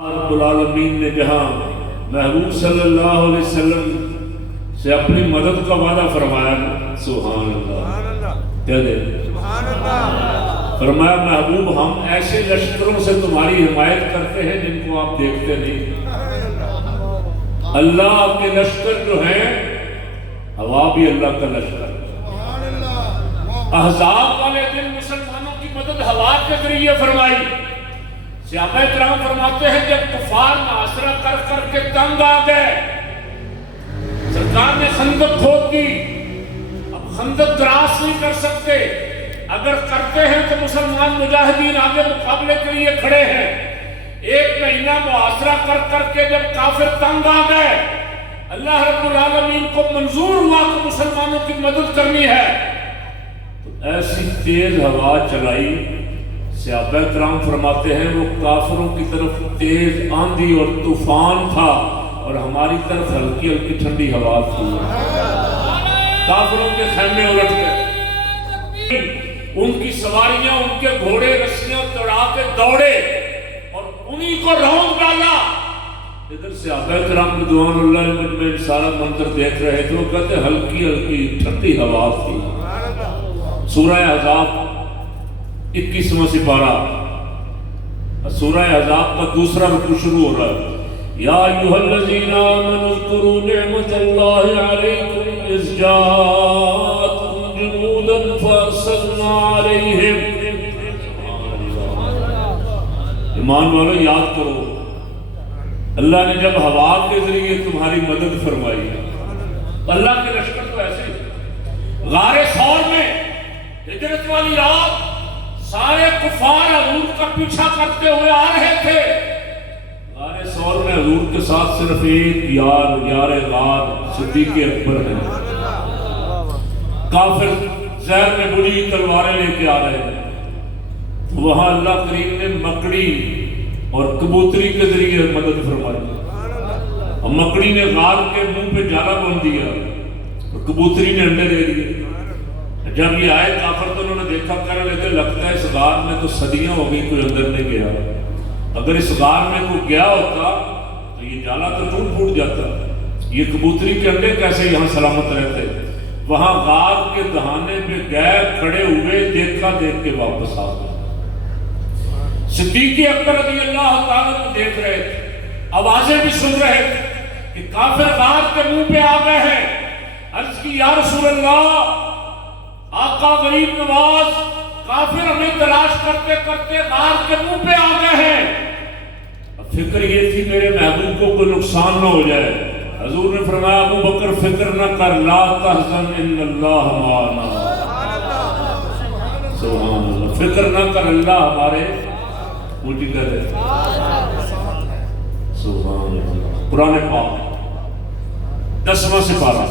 رب العالمین نے جہاں محبوب صلی اللہ علیہ وسلم سے اپنی مدد کا وعدہ فرمایا، سبحان اللہ، کہہ دے فرمایا محبوب ہم ایسے لشکروں سے تمہاری حمایت کرتے ہیں جن کو آپ دیکھتے نہیں۔ اللہ آپ کے لشکر جو ہیں، ہوا بھی اللہ کا لشکر۔ احزاب والے دن مسلمانوں کی مدد ہوا کے ذریعے فرمائی۔ صحابہ کرام فرماتے ہیں جب کفار محاصرہ کر کر کے تنگ آ گئے، سرکار نے خندق کھود دی، اب خندق کراس نہیں کر سکتے، اگر کرتے ہیں تو مسلمان مجاہدین آگے مقابلے کے لیے کھڑے ہیں۔ ایک مہینہ محاصرہ کر کر کے جب کافر تنگ آ گئے، اللہ رب العالمین کو منظور ہوا کہ مسلمانوں کی مدد کرنی ہے، تو ایسی تیز ہوا چلائی، صحابہ کرام فرماتے ہیں وہ کافروں کی طرف تیز آندھی اور طوفان تھا اور ہماری طرف ہلکی ہلکی ٹھنڈی ہوا تھی۔ کافروں کے خیمے الٹ گئے، ان کی سواریاں، ان کے گھوڑے رسیاں توڑا کے دوڑے اور انہی کو رونق ڈالا۔ ادھر صحابہ کرام رضوان اللہ مجمعین سارا منظر دیکھ رہے تھے، وہ کہتے ہلکی ہلکی ٹھنڈی ہوا تھی۔ سورہ احزاب 21واں سپارہ، سورہ احزاب کا دوسرا رکوع شروع ہو رہا ہے۔ یا ایھا الذین آمنوا اذکروا نعمت اللہ علیکم اذ جاءتکم جنودا فارسلنا علیہم۔ ایمان والو یاد کرو، اللہ نے جب ہوا کے ذریعے تمہاری مدد فرمائی۔ اللہ کے لشکر تو ایسے ہی غار ثور میں ہجرت والی رات سارے کفار حضور کا پیچھا کرتے ہوئے آ رہے تھے۔ غار ثور میں حضور کے ساتھ صرف ایک یار غار صدیق اکبر ہے۔ کافر زہر میں بڑی تلواریں لے کے آ رہے ہیں، وہاں اللہ کریم نے مکڑی اور کبوتری کے ذریعے مدد فرمائی۔ اور مکڑی نے غار کے منہ پہ جالا بن دیا اور کبوتری نے انڈے دے دیے۔ جب یہ آئے کافر تو انہوں نے دیکھا، کہنے لگے لگتا ہے اس غار میں تو صدیاں ہو گئی کوئی اندر نہیں گیا، اگر اس غار میں کوئی گیا ہوتا تو یہ جالا تو ٹوٹ پھوٹ جاتا، یہ کبوتری کے انڈے کیسے یہاں سلامت رہتے۔ وہاں غار کے دہانے پہ گئے، کھڑے ہوئے، دیکھا، دیکھ کے واپس آ گئے۔ صدیق اکبر رضی اللہ تعالیٰ کو دیکھ رہے تھے، آوازیں بھی سن رہے تھے کہ کافر غار کے منہ پہ آ گئے ہیں۔ عرض کی یا رسول اللہ، آقا غریب نواز، کافر ہمیں تلاش کرتے کرتے غار کے منہ پہ آ گئے ہیں۔ اب فکر یہ تھی میرے محبوب کو کوئی نقصان نہ ہو جائے۔ حضور نے فرمایا ابو بکر فکر نہ کر، لا تحزن ان اللہ معنا، سبحان اللہ، فکر نہ کر، اللہ ہمارے مجھے کرے، سبحان اللہ۔ قرآن پاک 10واں سپارہ